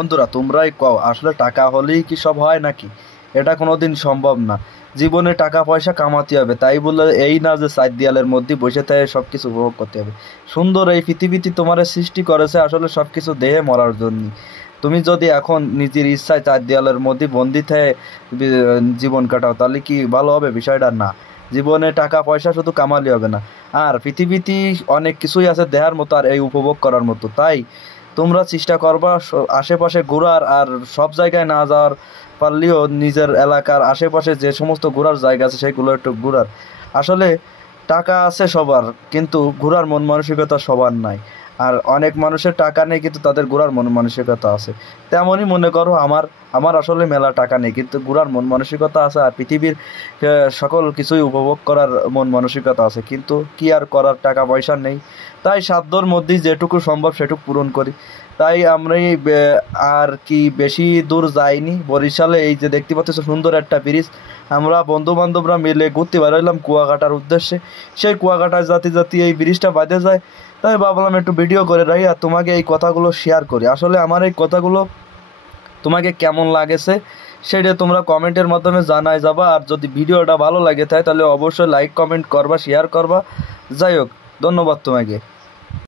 বন্ধুরা তোমরাই কও আসলে টাকা হলেই কি সব হয় নাকি? এটা কোনোদিন সম্ভব না। জীবনে টাকা পয়সা কামাতে হবে, তাই বলে এই না যে চার দেয়ালের মধ্যে বসে থেকে সব কিছু উপভোগ করতে হবে। সুন্দর এই পৃথিবীতে তোমার সৃষ্টি করেছে আসলে সব কিছু দেহে মরার জন্য। তুমি যদি এখন নিজের ইচ্ছায় চার দেয়ালের মধ্যে বন্দি থেকে জীবন কাটাও তাহলে কি ভালো হবে? বিষয়টা না। জীবনে টাকা পয়সা শুধু কামালে হবে না, আর পৃথিবীতে অনেক কিছুই আছে দেহার মতো আর এই উপভোগ করার মতো। তাই তোমরা চেষ্টা করবা আশেপাশে ঘোরার, আর সব জায়গায় না যাওয়ার পারলেও নিজের এলাকার আশেপাশে যে সমস্ত ঘোরার জায়গা আছে সেগুলো একটু ঘোরার। আসলে টাকা আছে সবার, কিন্তু ঘোরার মন মানসিকতা সবার নাই। আর অনেক মানুষের টাকা নেই কিন্তু তাদের ঘোরার মন মানসিকতা আছে। তেমনই মনে করো আমার আমার আসলে মেলা টাকা নেই কিন্তু ঘোরার মন মানসিকতা আছে, আর পৃথিবীর সকল কিছুই উপভোগ করার মন মানসিকতা আছে, কিন্তু কি আর করার, টাকা পয়সা নেই। তাই সাধ্যর মধ্যেই যেটুকু সম্ভব সেটুকু পূরণ করি। তাই আমরা আর কি বেশি দূর যাইনি, বরিশালে এই যে দেখতে পাচ্ছ সুন্দর একটা ব্রিজ, আমরা বন্ধু বান্ধবরা মিলে ঘুরতে বেরোলাম কুয়াকাটার উদ্দেশ্যে। সেই কুয়াকাটায় জাতি জাতি এই ব্রিজটা বাদে যায়, তাই ভাবলাম একটু ভিডিও করে রাখি আর তোমাকে এই কথাগুলো শেয়ার করি। আসলে আমার এই কথাগুলো তোমাকে কেমন লাগেছে সেটা তোমরা কমেন্টের মাধ্যমে জানাই যাবা, আর যদি ভিডিওটা ভালো লাগে থাকে তাহলে অবশ্যই লাইক কমেন্ট করবা, শেয়ার করবা। যাই হোক, ধন্যবাদ তোমাকে।